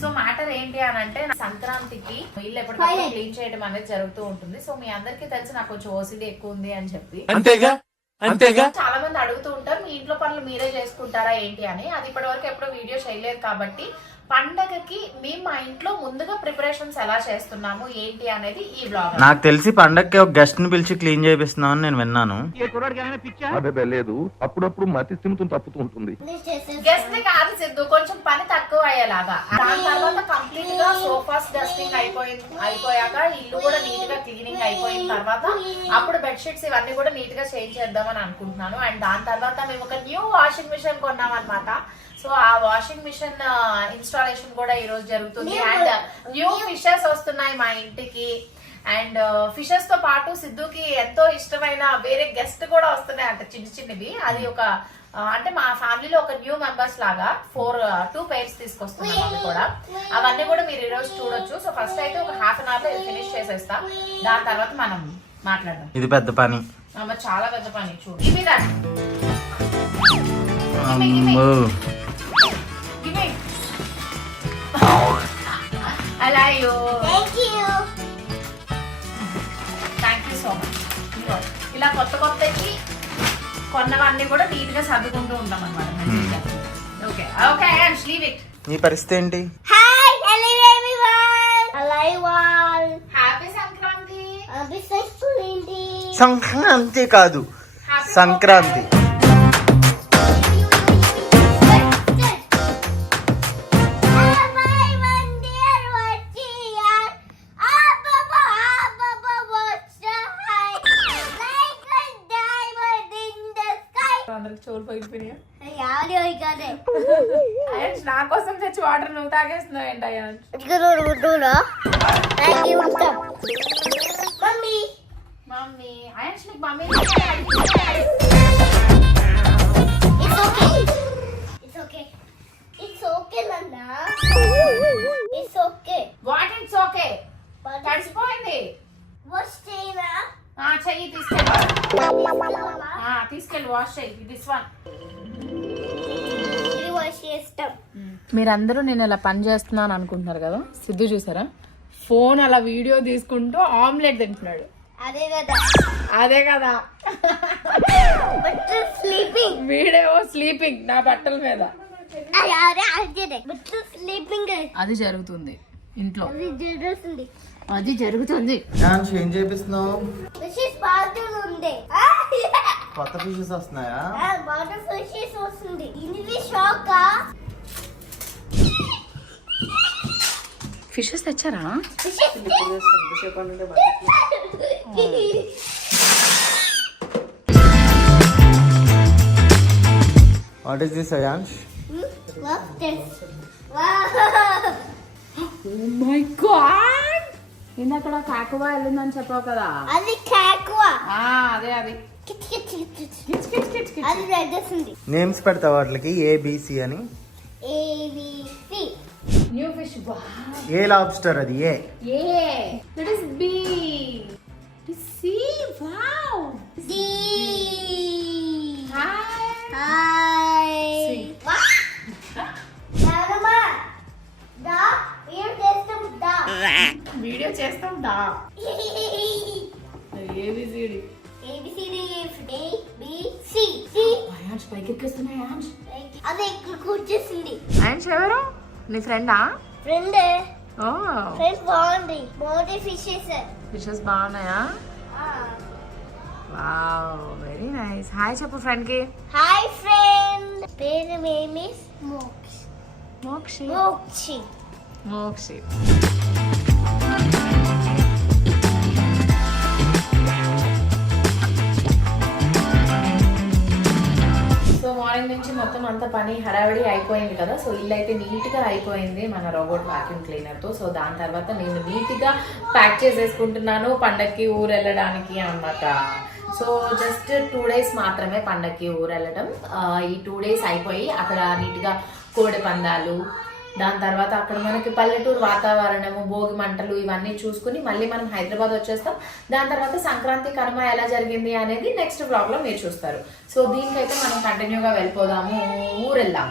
So matter ఏంటి అని అంటే సంక్రాంతికి ఇల్లు ఎప్పటికప్పుడు క్లీన్ చేయడం అనేది జరుగుతూ ఉంటుంది. సో మీ అందరికీ తెలిసి నాకు కొంచెం ఓసిడి ఎక్కువ ఉంది అని చెప్పి అంతేగా చాలా మంది అడుగుతూ ఉంటారు, మీ ఇంట్లో పనులు మీరే చేసుకుంటారా ఏంటి అని. అది ఇప్పటి వరకు ఎప్పుడో వీడియో చేయలేదు కాబట్టి పండగకి మేము మా ఇంట్లో ముందుగా ప్రిపరేషన్స్ ఎలా చేస్తున్నాము ఏంటి అనేది ఈ బ్లాగ్. నాకు తెలిసి పండగకి ఒక గెస్ట్ ని పిలిచి క్లీన్ చేపిస్తున్నావు అని నేను విన్నాను. లేదు, అప్పుడప్పుడు మతి స్థిమితం తప్పుతూ ఉంటుంది. గెస్ట్ కాదు సిద్ధు, కొంచెం పని తక్కువ అయ్యేలాగా. దాని తర్వాత కంప్లీట్ గా సోఫాస్ డస్టింగ్ అయిపోయాక ఇల్లు కూడా నీట్ గా క్లీనింగ్ అయిపోయిన తర్వాత అప్పుడు బెడ్షీట్స్ ఇవన్నీ కూడా నీట్ గా చేంజ్ చేద్దామని అనుకుంటున్నాను. అండ్ దాని తర్వాత మేము ఒక న్యూ వాషింగ్ మిషన్ కొన్నాం అనమాట. సో ఆ వాషింగ్ మిషన్ ఇన్స్టాలేషన్ కూడా ఈ రోజు జరుగుతుంది. అండ్ న్యూ ఫిషెస్ వస్తున్నాయి మా ఇంటికి. అండ్ ఫిషెస్ తో పాటు సిద్ధుకి ఎంతో ఇష్టమైన వేరే గెస్ట్ కూడా వస్తున్నాయి అంట, చిన్నవి. అది ఒక అంటే మా ఫ్యామిలీలో ఒక న్యూ మెంబర్స్ లాగా 2 pairs తీసుకొస్తున్నాం. అవి కూడా అవన్నీ కూడా మీరు ఈ రోజు చూడొచ్చు. సో ఫస్ట్ అయితే ఒక ½ an hour లో ఫినిష్ చేసేస్తాం. దాని తర్వాత మనం మాట్లాడదాం. ఇది పెద్ద పని, చాలా పెద్ద పని. చూడు ఇవి అలాయో థ్యాంక్ యూ సో మచ్. ఇలా కొత్తకి కొన్నవన్నీ కూడా నీట్ గా సర్దుకుంటూ ఉంటాం అనమాట. Okay okay and leave it. నీ పరిస్థితి ఏంటి? Hi hello everyone, happy Sankranti. Sankranti కాదు, సంక్రాంతి. చోలు పోయిపోయినాయా? నా కోసం తెచ్చి వాటర్ నువ్వు తాగేస్తున్నావు ఏంటయ్యా? మమ్మీ అయాన్స్ నీకు మమ్మీ వాట్ ఇట్స్ ఓకే తడిసిపోయింది. చెయ్యి తీసుకెళ్ళి వాష్ చెయ్యి. దిస్ వన్ మీరందరూ నేను ఇలా పని చేస్తున్నాను అనుకుంటున్నారు కదా. సిద్ధు చూసారా, ఫోన్ అలా వీడియో తీసుకుంటూ ఆమ్లెట్ తింటున్నాడు. అదే కదా వీడియో స్లీపింగ్ నా బట్టల మీద. అది జరుగుతుంది ఇంట్లో, అది జరుగుతుంది. ఏం చేపిస్తున్నావు? కొత్త ఫిషెస్ వస్తున్నాయా? ఫిషెస్ తెచ్చారా? What is this Ayansh? My god, ఇందక్కడ కాకువా వెళ్ళిందని చెప్పావు కదా. అది కాకువా, అదే అది. నేమ్స్ పెడతా వాటికి ఏబిసి అని. New fish. ఏ లాబ్స్టర్ అది? A that is B. C wow. C hi video చేస్తాం దా. ఏబిసిడి అయాన్స్ పైకి ఎక్కిస్తున్నాయి. అదే ఇక్కడ కూర్చేసింది. అయాన్స్ ఎవరు? నీ ఫ్రెండా? ఫ్రెండ్. ఓ ఫ్రెండ్ బాగుంది ఫిషెస్ బాగున్నాయా? Wow very nice. హాయ్ చెప్పు ఫ్రెండ్ కి. హాయ్ ఫ్రెండ్, పేరు ఏమి? మోక్షి. సో మార్నింగ్ నుంచి మొత్తం అంతా పని హడావిడి అయిపోయింది కదా. సో ఇల్లు అయితే నీట్ గా అయిపోయింది మన రోబోట్ వాక్యూమ్ క్లీనర్ తో. సో దాని తర్వాత నేను నీట్ గా ప్యాక్ చేసేసుకుంటున్నాను పండక్కి ఊరు వెళ్ళడానికి అన్నమాట. సో జస్ట్ 2 days మాత్రమే పండక్కి ఊరు వెళ్ళడం. ఈ 2 days అయిపోయి అక్కడ నీట్ గా కోడి పందాలు, దాని తర్వాత అక్కడ మనకి పల్లెటూరు వాతావరణము, భోగి మంటలు ఇవన్నీ చూసుకుని మళ్ళీ మనం హైదరాబాద్ వచ్చేస్తాం. దాని తర్వాత సంక్రాంతి కనుమ ఎలా జరిగింది అనేది నెక్స్ట్ బ్లాగ్ లో మీరు చూస్తారు. సో దీనికైతే మనం కంటిన్యూగా వెళ్ళిపోదాము, ఊరెళ్దాం.